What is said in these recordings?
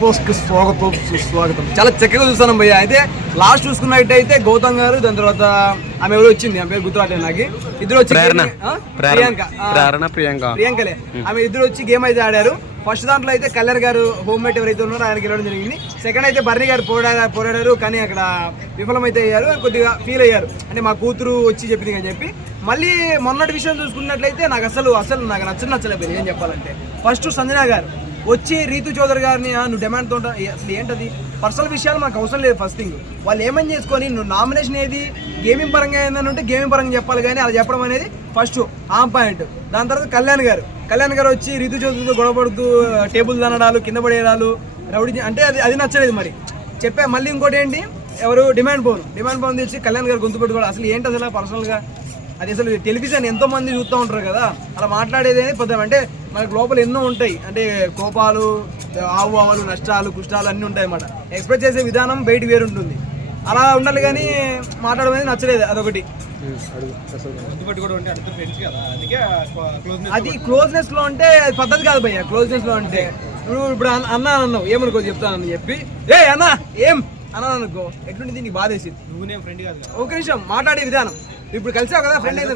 Post స్వాగతం సుస్వాగతం. చాలా చక్కగా చూస్తాను భయ్య. అయితే లాస్ట్ చూసుకున్నట్టయితే గౌతమ్ గారు, దాని తర్వాత ఆమె ఎవరు వచ్చింది, ఆమె పేరు గుర్తురాట్లేదు నాకు. ఇద్దరు వచ్చి ప్రియాంకలే ఆమె ఇద్దరు వచ్చి గేమ్ అయితే ఆడారు. ఫస్ట్ దాంట్లో అయితే కళ్యాణ్ గారు హోమ్ మేట్ ఎవరైతే ఉన్నారో ఆయన గెలవడం జరిగింది. సెకండ్ అయితే బర్నీ గారు పోరాడారు కానీ అక్కడ విఫలమైతే అయ్యారు. కొద్దిగా ఫీల్ అయ్యారు, అంటే మా కూతురు వచ్చి చెప్పింది అని చెప్పి. మళ్ళీ మొన్నటి విషయం చూసుకున్నట్లయితే నాకు అసలు నాకు నచ్చలేకపోయింది ఏం చెప్పాలంటే. ఫస్ట్ సంజన గారు వచ్చి రీతు చౌదరి గారిని నువ్వు డిమాండ్తో అసలు ఏంటది, పర్సనల్ విషయాలు మాకు అవసరం లేదు. ఫస్ట్ థింగ్ వాళ్ళు ఏమని చేసుకొని నువ్వు నామినేషన్ ఏది గేమింగ్ పరంగా ఏందని ఉంటే గేమింగ్ పరంగా చెప్పాలి, కానీ అలా చెప్పడం అనేది ఫస్ట్ ఆ పాయింట్. దాని తర్వాత కళ్యాణ్ గారు వచ్చి రీతు చౌదరితో గొడవపడుతూ టేబుల్ తనడాలు, కింద పడేయడాలు, రౌడీ అంటే అది నచ్చలేదు. మరి చెప్పే మళ్ళీ ఇంకోటి ఏంటి, ఎవరు డిమాండ్ పవన్ తెచ్చి కళ్యాణ్ గారు గొంతు పెట్టుకోవాలి. అసలు ఏంటి అసలు పర్సనల్గా అది అసలు టెలివిజన్ ఎంతో మంది చూస్తూ ఉంటారు కదా, అలా మాట్లాడేది పద్ధతి. అంటే మనకు లోపల ఎన్నో ఉంటాయి, అంటే కోపాలు, ఆవులు, నష్టాలు, కుష్టాలు అన్నీ ఉంటాయి అన్నమాట. ఎక్స్ప్రెస్ చేసే విధానం బయట వేరుంటుంది, అలా ఉండాలి. కానీ మాట్లాడడం అనేది నచ్చలేదు. అదొకటి. అది క్లోజ్నెస్ లో అంటే అది పద్ధతి కాదు భయ్య. క్లోజ్నెస్ లో అంటే ఇప్పుడు అన్నావు ఏమనుకో చెప్తానని చెప్పి అన్నా ఏం అన్నా అనుకో ఎట్లుంటుంది, నీకు బాధ వేసింది. నువ్వు ఫ్రెండ్ కాదు, ఒక నిమిషం మాట్లాడే విధానం. ఇప్పుడు కలిసావు కదా, ఫ్రెండ్ అయిన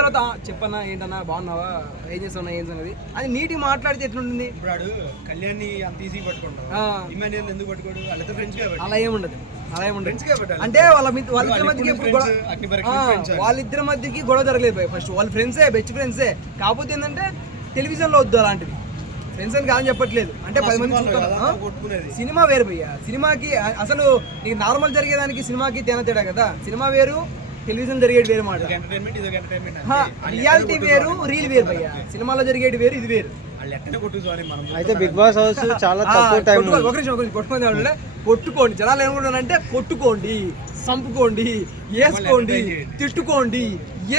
తర్వాత చెప్పన్నా ఏంటన్నా బాగున్నావా, ఏం చేస్తావున్నా ఏం సంగతి అది నీట్గా మాట్లాడితే ఎట్లుంటుంది. ఇప్పుడు కళ్యాణ్ అంత ఈజీ పట్టుకుంటాం, ఎందుకు పట్టుకోడు, అలా ఏముండదు. అంటే వాళ్ళిద్దరి మధ్యకి గొడవ జరగలేదు. ఫస్ట్ వాళ్ళ ఫ్రెండ్సే, బెస్ట్ ఫ్రెండ్సే. కాకపోతే ఏంటంటే టెలివిజన్ లో వద్దు అలాంటివి. ఫ్రెండ్స్ అని కాదని చెప్పట్లేదు, అంటే 10 మంది చూస్తారు. సినిమా వేరు భయ్య. సినిమాకి అసలు నీకు నార్మల్ జరిగేదానికి సినిమాకి తేడా కదా. సినిమా వేరు, టెలివిజన్ జరిగేది వేరు మాట. రియాలిటీ వేరు, రీల్ వేరు భయ్య. సినిమాలో జరిగేది వేరు, ఇది వేరు. అయితే బిగ్ బాస్ హౌస్ చాలా తక్కువ టైం. ఒక నిమిషం కొట్టుకోండి. జనాలు ఏమనుకుంటారంటే కొట్టుకోండి, చంపుకోండి, వేసుకోండి, తిట్టుకోండి,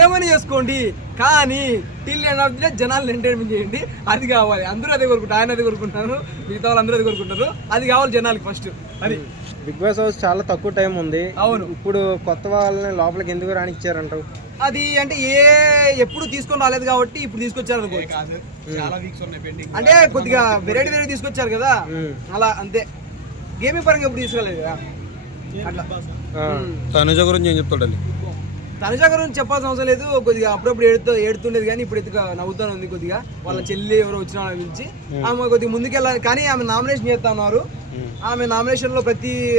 ఏమని చేసుకోండి, కానీ till end of the day జనాలను ఎంటర్టైన్మెంట్ చేయండి. అది కావాలి. అందరూ అదే కోరుకుంటారు, ఆయన అదే కోరుకుంటున్నారు, మిగతా వాళ్ళు అందరూ అదే కోరుకుంటారు. అది కావాలి జనాలకి ఫస్ట్. అది బిగ్ బాస్ హౌస్ చాలా తక్కువ టైం ఉంది. అవును. ఇప్పుడు కొత్త వాళ్ళని లోపలికి ఎందుకు రానిచ్చారంటావు? అది అంటే ఎప్పుడు తీసుకొని రాలేదు కాబట్టి ఇప్పుడు తీసుకొచ్చారు అనుకోవచ్చు. అంటే కొద్దిగా వెరైటీ తీసుకొచ్చారు కదా, అలా అంతే. గేమింగ్ పరంగా ఎప్పుడు తీసుకోలేదు కదా అట్లా. తనుజ గురించి ఏం చెప్తాడు? తనుజ గురించి చెప్పాల్సిన అవసరం లేదు. కొద్దిగా అప్పుడప్పుడు ఏడుతుండేది, కానీ ఇప్పుడు ఎత్తుగా నవ్వుతానే ఉంది. కొద్దిగా వాళ్ళ చెల్లి ఎవరో వచ్చిన నుంచి ఆమె కొద్దిగా ముందుకెళ్ళాలి. కానీ ఆమె నామినేషన్ చేస్తా ఉన్నారు. ఆమె నామినేషన్ లో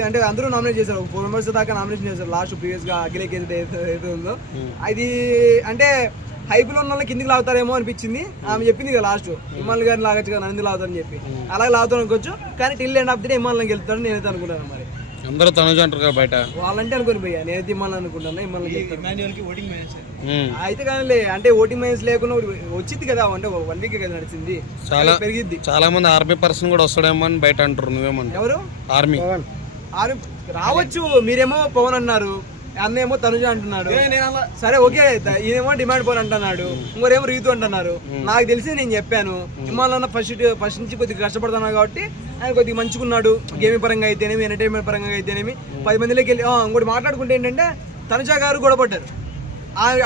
అంటే అందరూ నామినేట్ చేశారు. 4 మెంబర్స్ దాకా నామినేషన్ చేశారు. లాస్ట్ ప్రీవియస్ గా అఖిలేకి ఏదైతే ఉందో అది అంటే హైపులో ఉన్న వాళ్ళకి కిందికి లాగుతారేమో అనిపించింది. ఆమె చెప్పింది కదా లాస్ట్, ఇమ్మాన్ గారిని లాగచ్చు కదా, నంది లాగుతారని చెప్పి. అలాగే లాగుతాను అనుకోవచ్చు, కానీ till end of the day ఇమ్మాన్ గెలుతాడు నేనైతే అనుకుంటాను. మరి అందరూ తనుజ అంటారు కదా బయట, వాళ్ళంటే అనుకోని పోయా, నేనైతే ఇమ్మాన్ అనుకుంటాను. ఇమ్మాన్ అయితే కానీ అంటే ఓటింగ్ మైనస్ లేకుండా వచ్చింది కదా, అంటే 1 వీక్ కదా నడిచింది, చాలా పెరిగిద్ది. చాలా మంది ఆర్మీ పర్సన్ కూడా వస్తాడేమో అని బయట అంటారు. నువ్వేమన్నా? ఎవరు? ఆర్మీ రావచ్చు. మీరేమో పవన్ అన్నారు, అన్నేమో తనుజ అంటున్నాడు. సరే ఓకే, ఈయనేమో డిమాండ్ పవన్ అంటున్నాడు, ఇంకోరేమో రీతు అంటున్నారు. నాకు తెలిసి నేను చెప్పాను, ఇమ్మాన్ ఫస్ట్ నుంచి కొద్దిగా కష్టపడుతున్నాడు కాబట్టి ఆయన కొద్దిగా మంచుకున్నాడు. గేమింగ్ పరంగా అయితేనేమి, ఎంటర్టైన్మెంట్ పరంగా అయితేనేమి. 10 మందిలోకి వెళ్ళి ఇంకోటి మాట్లాడుకుంటే ఏంటంటే తనుజ గారు కూడా పడ్డారు.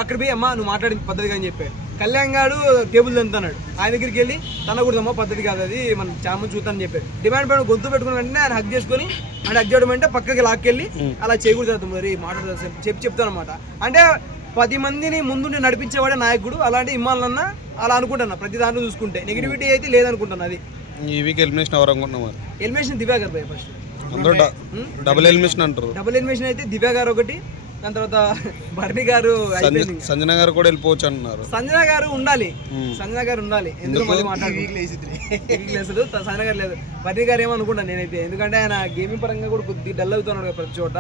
అక్కడ పోయి అమ్మా నువ్వు మాట్లాడింది పద్ధతిగా అని చెప్పాడు. కళ్యాణ్ గారు టేబుల్ తంతున్నాడు, ఆయన దగ్గరికి వెళ్ళి తనకూడదమ్మా పద్ధతి కాదు, అది మనం చాలా చూద్దామని చెప్పాడు. డిమాండ్ పైన గొంతు పెట్టుకుని వెంటనే ఆయన హక్ చేసుకుని, ఆయన హక్ చేయడం అంటే పక్కకి లాక్కెళ్ళి అలా చేయకూడదు మరి మాట్లాడదు చెప్తాను అనమాట. అంటే 10 మందిని ముందు నడిపించేవాడే నాయకుడు. అలాంటి ఇమ్మాలన్న అలా అనుకుంటున్నా. ప్రతి దాంట్లో చూసుకుంటే నెగిటివిటీ అయితే లేదనుకుంటున్నా. అది ఈ వీక్ ఎలిమినేషన్ ఎవరు అనుకుంటున్నారు? ఎలిమినేషన్ దివ్యా గారు భయ. ఫస్ట్ డబుల్ ఎలిమినేషన్ అయితే దివ్యా గారు ఒకటి, దాని తర్వాత బర్నీ గారు, సంజన గారు కూడా వెళ్ళిపోవచ్చు అంటున్నారు. సంజన గారు ఉండాలి, ఎందుకు మళ్ళీ మాట్లాడలేదు. సంజన గారు లేదు, బర్నీ గారు ఏమో అనుకుంటాను నేనైతే. ఎందుకంటే ఆయన గేమింగ్ పరంగా కూడా కొద్దిగా డల్ అవుతున్నాడు ప్రతి చోట.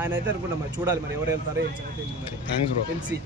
ఆయన అయితే అనుకుంటా, మరి చూడాలి మరి ఎవరు వెళ్తారో తెలిసి.